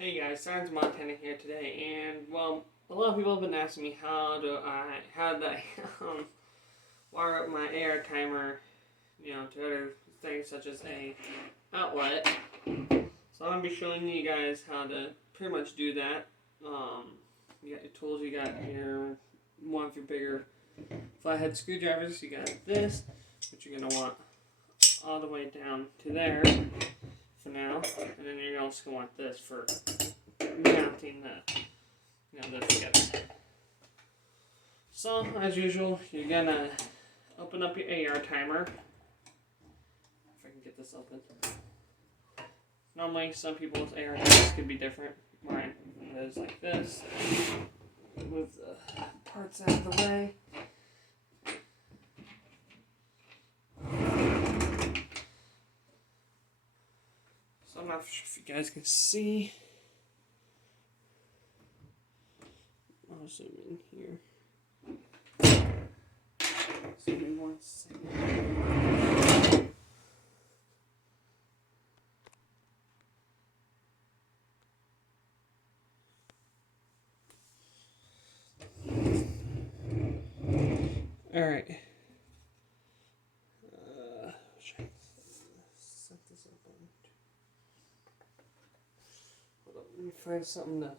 Hey guys, Science Montana here today, and well, a lot of people have been asking me how do I wire up my AR timer, to other things such as a outlet. So I'm gonna be showing you guys how to pretty much do that. You got your tools, you got your one of your bigger flathead screwdrivers. You got this, which you're gonna want all the way down to there for now, and then you're also gonna want this for mounting this together. So as usual, you're gonna open up your AR timer. If I can get this open. Normally, some people's AR timers could be different. Mine is like this. Move the parts out of the way. So I'm not sure if you guys can see. I'll zoom in here. So give me 1 second. Alright. Should I set this up on? Hold up, let me find something to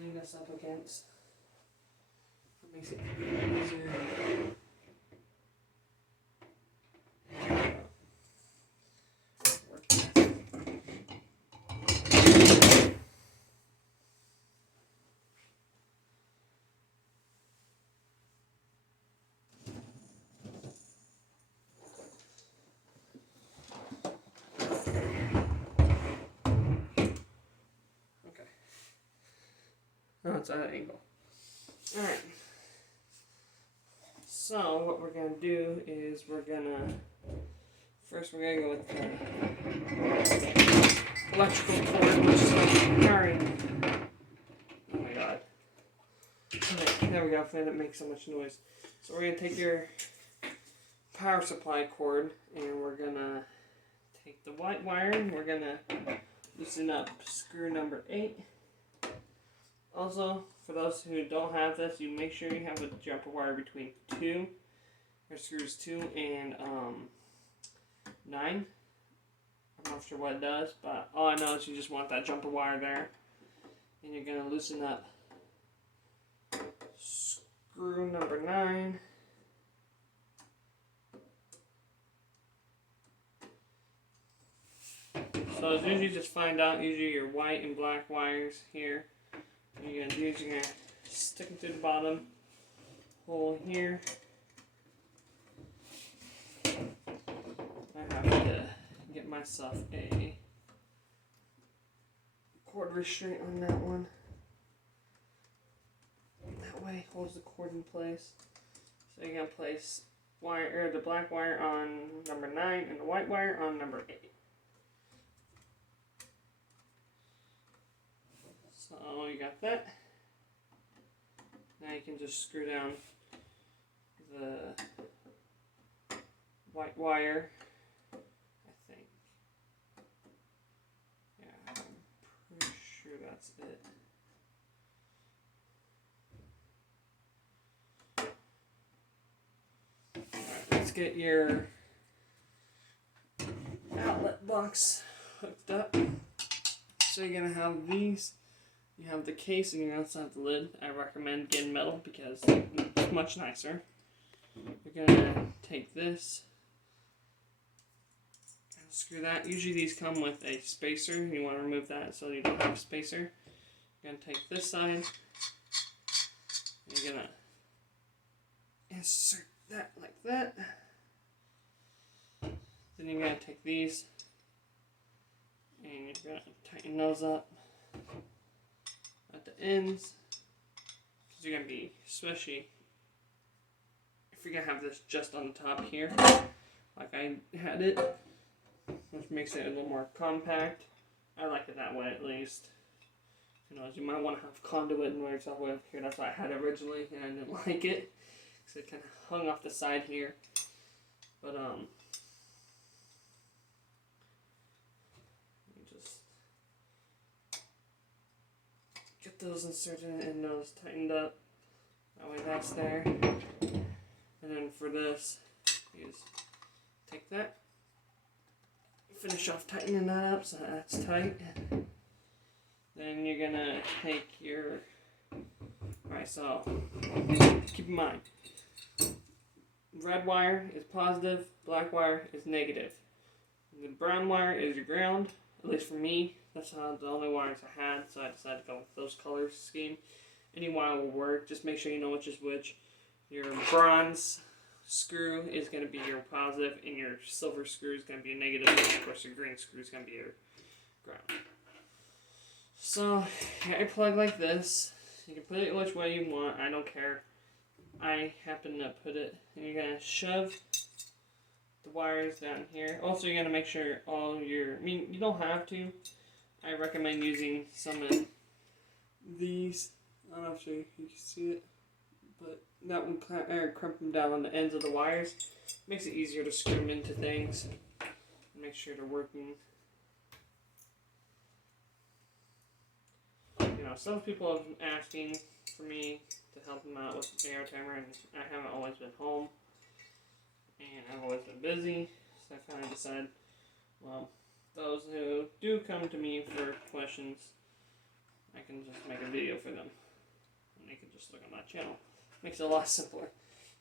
lean this up against. That makes it easier. Oh, it's at an angle. Alright. So, what we're going to do is first we're going to go with the electrical cord, which is like powering. Oh my god. Okay, there we go, and it makes so much noise. So we're going to take your power supply cord, and we're going to take the white wire, and we're going to loosen up screw number 8. Also, for those who don't have this, you make sure you have a jumper wire between screws 2 and 9. I'm not sure what it does, but all I know is you just want that jumper wire there. And you're going to loosen up screw number 9. So as usually just find out usually your white and black wires here. What you're going to do is you're going to stick them through the bottom hole here. I have to get myself a cord restraint on that one. That way it holds the cord in place. So you're going to place the black wire on number 9 and the white wire on number 8. So you got that. Now you can just screw down the white wire, I think. Yeah, I'm pretty sure that's it. Alright, let's get your outlet box hooked up. So you're going to have these. You have the case and you also have the lid. I recommend getting metal because it's much nicer. You're going to take this and screw that. Usually these come with a spacer. You want to remove that so you don't have a spacer. You're going to take this side. And you're going to insert that like that. Then you're going to take these and you're going to tighten those up at the ends, because you're going to be, especially if you're going to have this just on the top here, like I had it, which makes it a little more compact. I like it that way at least. You might want to have conduit and wear yourself way up here. That's what I had originally, and I didn't like it, because it kind of hung off the side here. But, those inserted and those tightened up. That way that's there. And then for this, you just take that, finish off tightening that up so that's tight. Then you're gonna take your, alright, so keep in mind, red wire is positive, black wire is negative. The brown wire is your ground, at least for me. That's how the only wires I had, so I decided to go with those color scheme. Any wire will work, just make sure you know which is which. Your bronze screw is going to be your positive, and your silver screw is going to be a negative, and of course your green screw is going to be your ground. So, you got your plug like this. You can put it which way you want, I don't care. I happen to put it, and you're going to shove the wires down here. Also, you're going to make sure all your, I mean, you don't have to. I recommend using some of these. I don't know if you can see it, but that one crimp them down on the ends of the wires. Makes it easier to screw them into things and make sure they're working. You know, some people have been asking for me to help them out with the air timer, and I haven't always been home, and I've always been busy, so I kind of decided, well, those who do come to me for questions, I can just make a video for them, and they can just look on my channel. Makes it a lot simpler.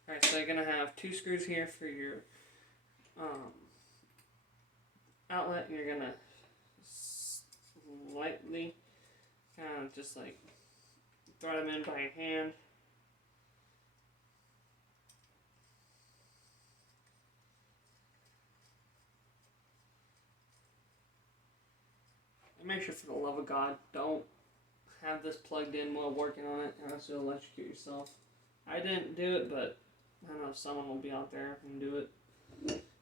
Alright, so you're going to have 2 screws here for your outlet, and you're going to lightly kind of just like throw them in by your hand. And make sure, for the love of God, don't have this plugged in while working on it, or else you'll electrocute yourself. I didn't do it, but I don't know if someone will be out there and do it.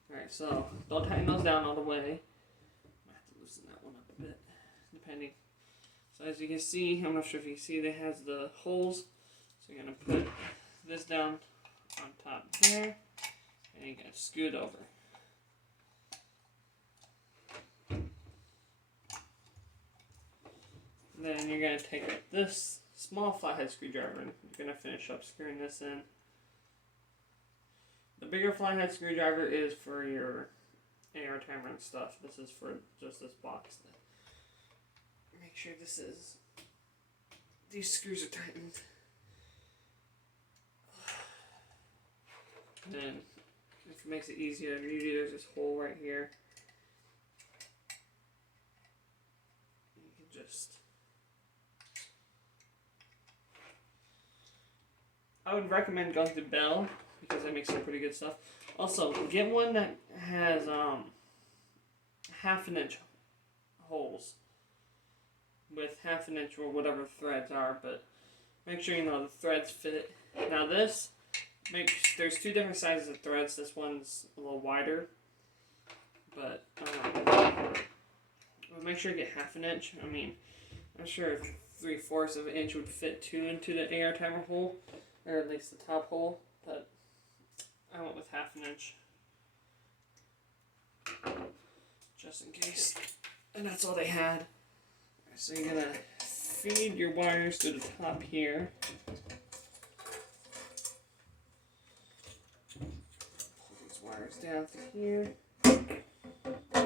Alright, so don't tighten those down all the way. I have to loosen that one up a bit, depending. So as you can see, I'm not sure if you can see, it has the holes. So you're going to put this down on top there, and you're going to scoot over. Then you're going to take this small flathead screwdriver and you're going to finish up screwing this in. The bigger flathead screwdriver is for your AR timer and stuff. This is for just this box. Make sure these screws are tightened. And then, if it makes it easier, usually there's this hole right here. You can just, I would recommend going to Bell because it makes some pretty good stuff. Also, get one that has 1/2 inch holes with 1/2 inch or whatever threads are, but make sure you know the threads fit. Now this, there's 2 different sizes of threads. This one's a little wider, but make sure you get 1/2 inch. I mean, I'm sure 3/4 of an inch would fit 2 into the AR timer hole, or at least the top hole, but I went with 1/2 inch, just in case. And that's all they had. So you're going to feed your wires to the top here. Pull these wires down to here. You're going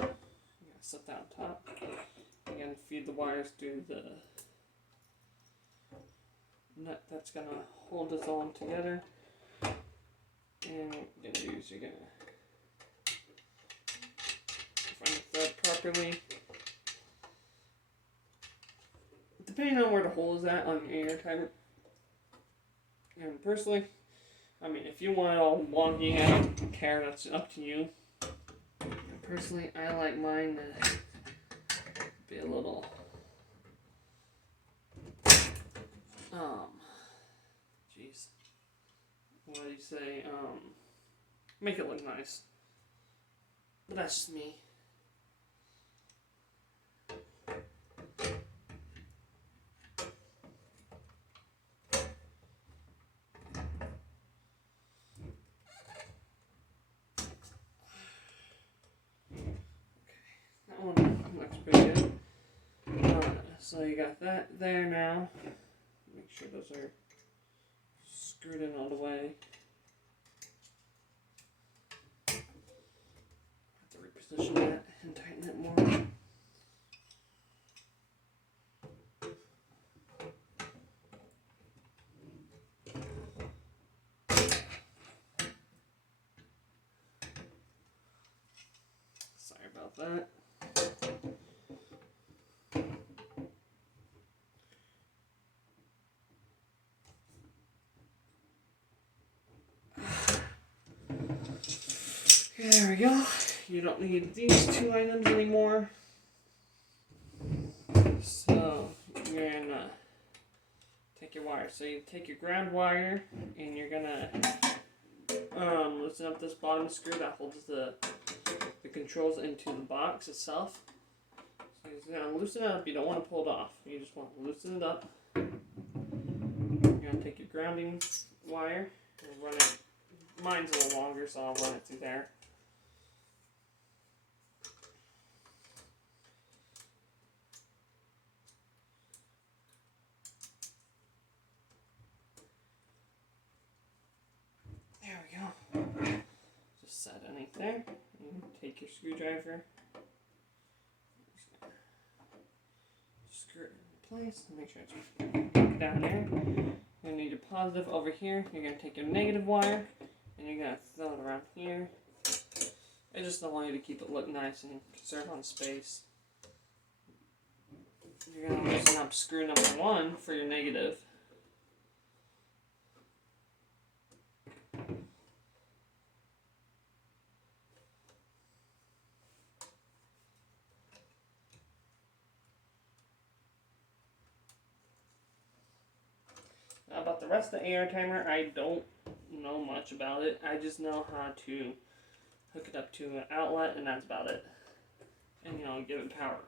to set that on top. You're going to feed the wires through the nut that's going to hold this all together. And what you're going to do is you're going to find the thread properly. Depending on where the hole is at on your AR timer. And personally, I mean, if you want it all wonky, I don't care, that's up to you. And personally, I like mine to be a little, jeez, what do you say, make it look nice. But that's just me. So you got that there now. Make sure those are screwed in all the way. Have to reposition that and tighten it more. Sorry about that. There we go. You don't need these two items anymore. So you're gonna take your wire. So you take your ground wire and you're gonna loosen up this bottom screw that holds the controls into the box itself. So you're just gonna loosen it up. You don't want to pull it off. You just want to loosen it up. You're gonna take your grounding wire and run it. Mine's a little longer, so I'll run it through there. There we go. Just set underneath there. And take your screwdriver. Screw it in place and make sure it's down there. You're going to need your positive over here. You're going to take your negative wire and you're going to throw it around here. I just don't want you to keep it look nice and conserve on space. You're going to loosen up screw number 1 for your negative. Now about the rest of the AR timer, I don't know much about it. I just know how to hook it up to an outlet and that's about it. And give it power.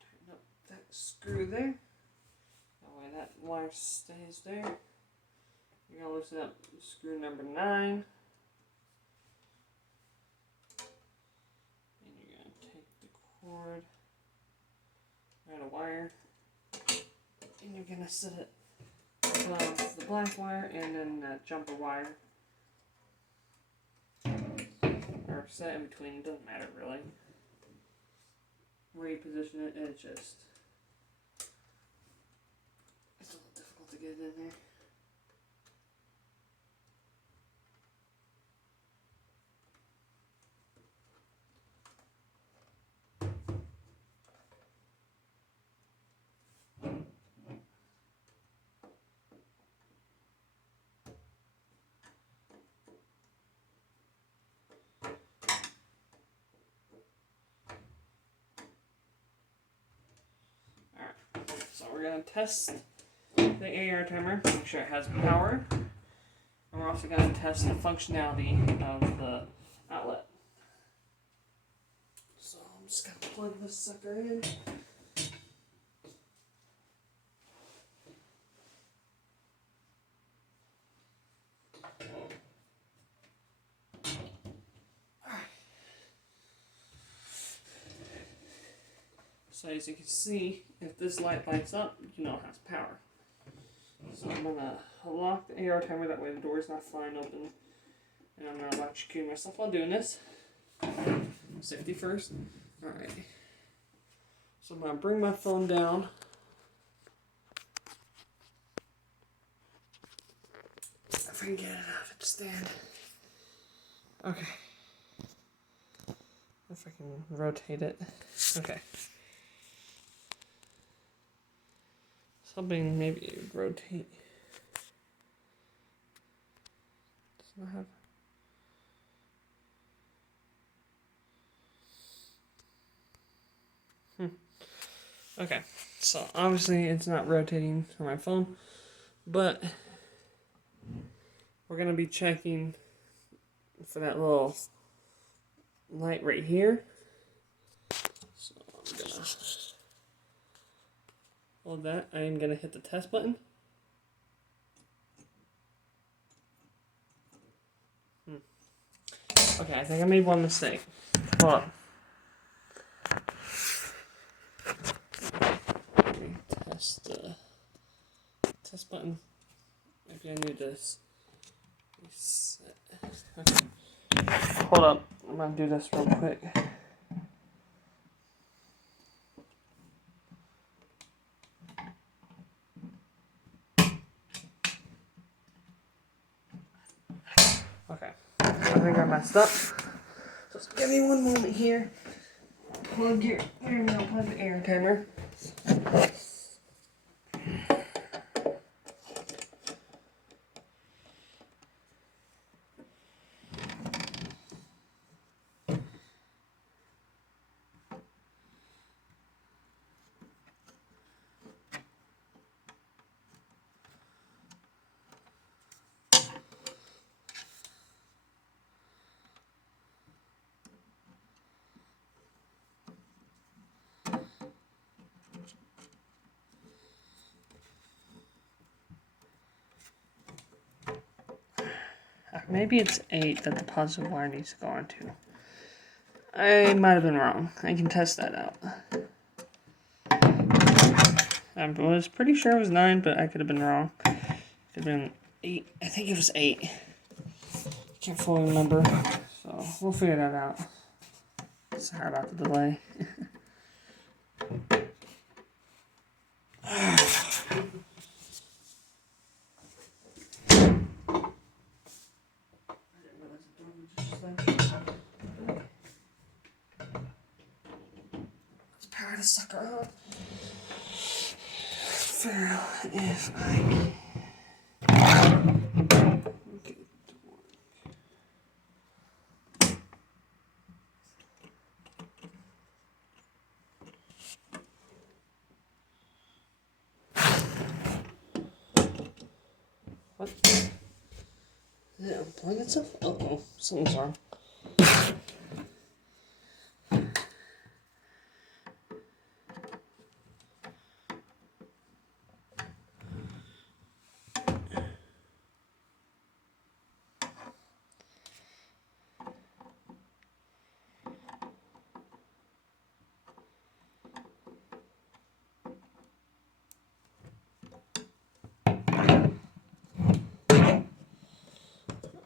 Tighten up that screw there. That way that wire stays there. You're going to loosen up screw number 9. And you're going to take the cord, add a wire, and you're going to set it above the black wire and then that jumper wire. Or set in between, it doesn't matter really. Where you position it, it's a little difficult to get it in there. So we're going to test the AR timer, make sure it has power. And we're also going to test the functionality of the outlet. So I'm just going to plug this sucker in. So as you can see, if this light lights up, it has power. So I'm going to lock the AR timer, that way the door is not flying open. And I'm going to electrocute myself while doing this. Safety first. Alright. So I'm going to bring my phone down. If I can get it out of its stand. Okay. If I can rotate it. Okay. Something maybe it would rotate. Does not have. Okay, so obviously it's not rotating for my phone, but we're gonna be checking for that little light right here. So I'm gonna hold that. I am gonna hit the test button. Okay, I think I made one mistake. Hold up. Let me test the test button. Maybe I need this. Reset. Okay. Hold up. I'm gonna do this real quick. Okay. I think I messed up. So just give me one moment here. Plug the air timer. Maybe it's 8 that the positive wire needs to go onto. I might have been wrong. I can test that out. I was pretty sure it was 9, but I could have been wrong. Could have been 8. I think it was 8. Can't fully remember. So we'll figure that out. Sorry about the delay. Let's power the sucker up. Figure out if I can. What? Did it unplug itself? Uh-oh, something's wrong.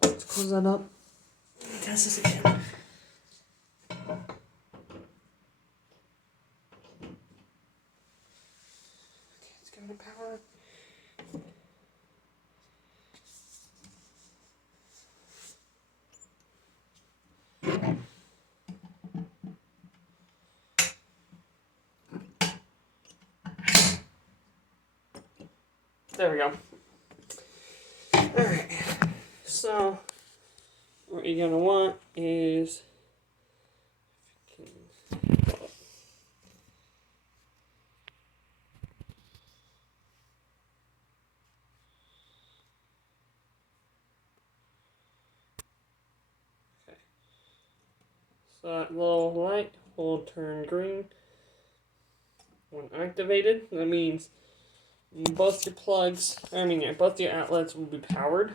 Let's close that up. Test this again. Okay, let's give it a power. There we go. Alright, so what you're gonna want is so that little light will turn green when activated. That means both your plugs, both your outlets will be powered.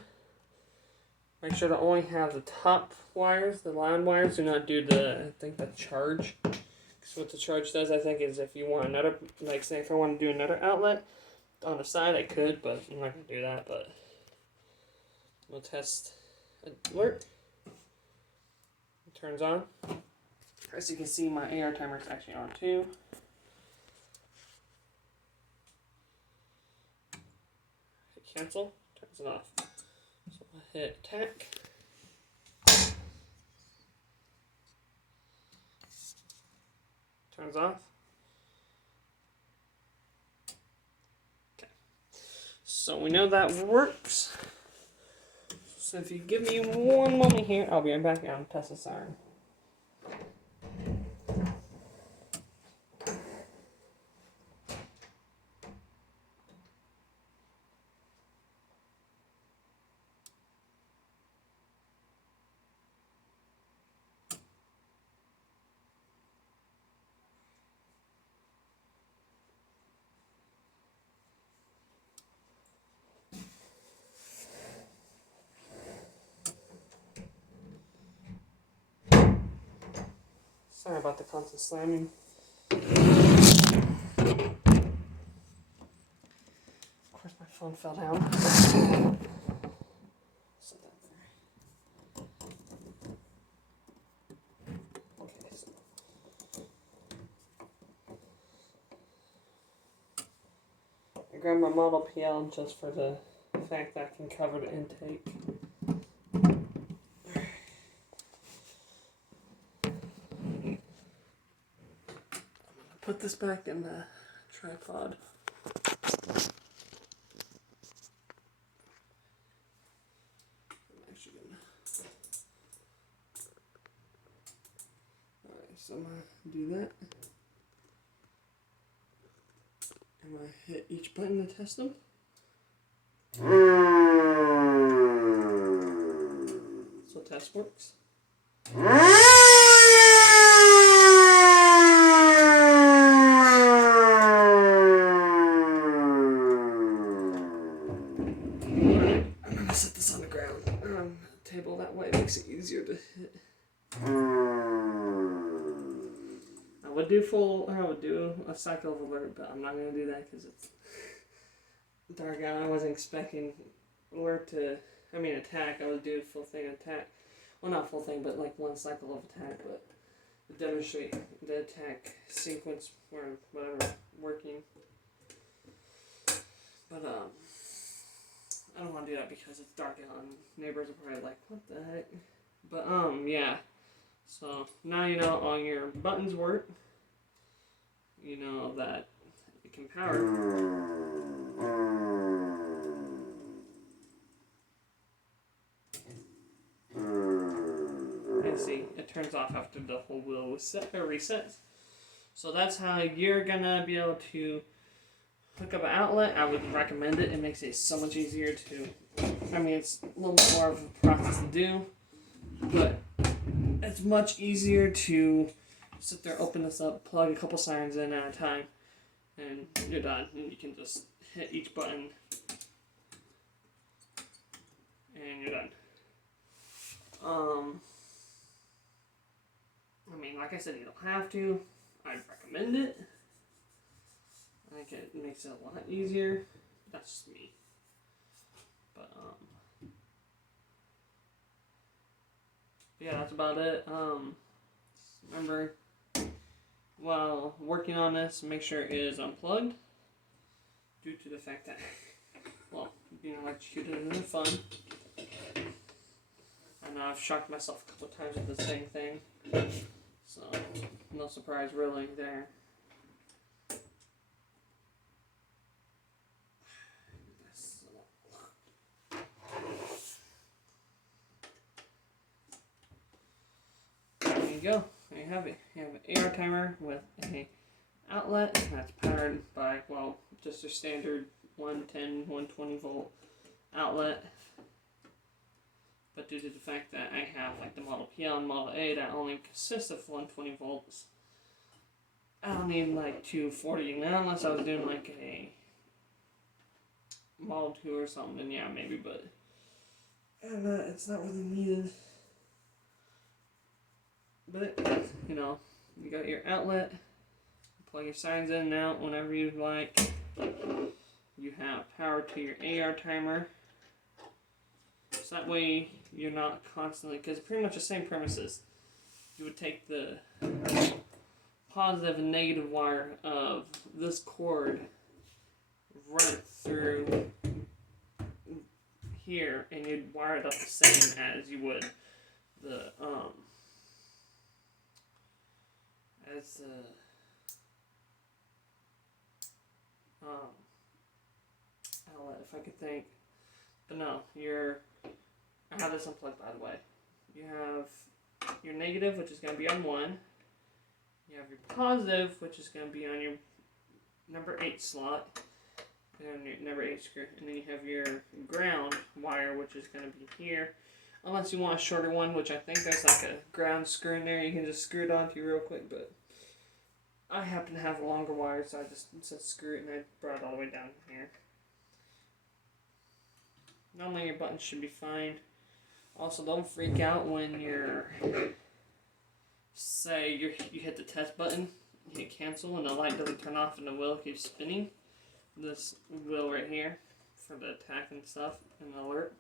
Make sure to only have the top wires, the line wires, do not do the charge. Because what the charge does, I think, is if you want another, like say if I want to do another outlet on the side, I could, but I'm not going to do that, but we'll test alert. It turns on. As you can see, my AR timer is actually on too. Hit cancel, turns it off. So I'll hit attack. Turns off. Okay. So we know that works. So if you give me one moment here, I'll be right back and I'll test the siren. Sorry about the constant slamming. Of course, my phone fell down. Set that there. Okay, so I grabbed my Model PL just for the fact that I can cover the intake. Put this back in the tripod. I'm actually gonna. Alright, so I'm gonna do that. I'm gonna hit each button to test them. So test works. Set this on the ground. Table that way makes it easier to hit. I would do a cycle of alert, but I'm not gonna do that because it's dark out. I wasn't expecting attack. I was doing full thing attack. Well, not full thing, but like one cycle of attack, but to demonstrate the attack sequence or whatever working. But I don't want to do that because it's dark out and neighbors are probably like, what the heck? But, yeah. So, now you know all your buttons work. You know that it can power. And see, it turns off after the whole wheel resets. So that's how you're gonna be able to hook up an outlet. I would recommend it. It makes it so much easier to. It's a little bit more of a process to do, but it's much easier to sit there, open this up, plug a couple sirens in at a time, and you're done. And you can just hit each button, and you're done. Like I said, you don't have to. I'd recommend it. I think it makes it a lot easier. That's just me. But, yeah, that's about it. Remember, while working on this, make sure it is unplugged. Due to the fact that, being electrocuted isn't fun. I know I've shocked myself a couple of times with the same thing. So, no surprise really there. There you go. There you have it. You have an AR timer with an outlet that's powered by, just your standard 110, 120 volt outlet. But due to the fact that I have the Model PL and Model A that only consists of 120 volts, I don't need 240 now unless I was doing a Model 2 or something, then yeah, maybe, but it's not really needed. But, you got your outlet, plug your signs in and out whenever you'd like. You have power to your AR timer. So that way you're not constantly, because pretty much the same premises. You would take the positive and negative wire of this cord, run it through here, and you'd wire it up the same as you would the outlet, if I could think. But no, I have this unplugged, by the way. You have your negative, which is going to be on 1. You have your positive, which is going to be on your number 8 slot, and your number 8 screw. And then you have your ground wire, which is going to be here. Unless you want a shorter one, which I think there's a ground screw in there. You can just screw it onto real quick, but I happen to have a longer wire, so I just said screw it, and I brought it all the way down here. Normally your buttons should be fine. Also, don't freak out when say you hit the test button, you hit cancel, and the light doesn't turn off and the wheel keeps spinning. This wheel right here for the attack and stuff and the alert.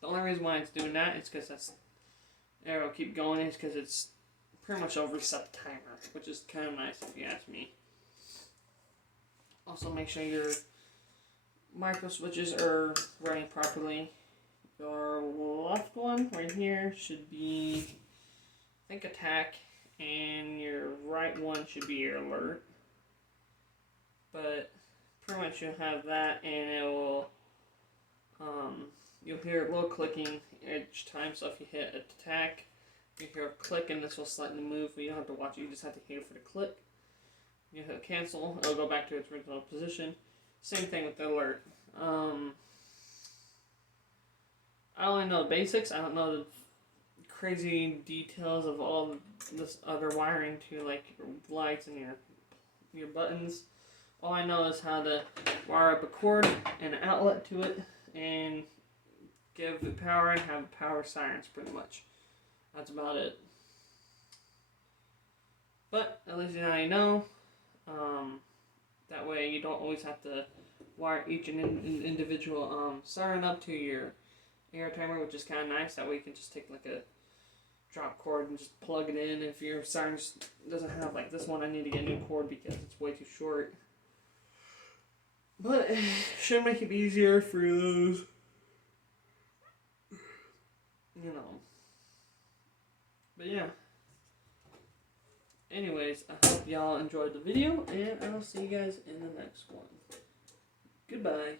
The only reason why it's doing that is because that's arrow keep going is because it's pretty much will reset the timer, which is kind of nice if you ask me. Also, make sure your micro switches are running properly. Your left one right here should be, I think, attack, and your right one should be your alert. But pretty much you'll have that, and it will, you'll hear a little clicking each time. So if you hit attack, you hear a click, and this will slightly move, but you don't have to watch it, you just have to hear for the click. You hit cancel, it'll go back to its original position. Same thing with the alert. I only know the basics. I don't know the crazy details of all this other wiring to like your lights and your buttons. All I know is how to wire up a cord and an outlet to it and give it power and have power sirens pretty much. That's about it. But at least now you know. That way you don't always have to wire each individual siren up to your air timer, which is kind of nice. That way you can just take like a drop cord and just plug it in. If your siren doesn't have like this one, I need to get a new cord because it's way too short. But it should make it easier for those, you know. But yeah. Anyways, I hope y'all enjoyed the video, and I'll see you guys in the next one. Goodbye.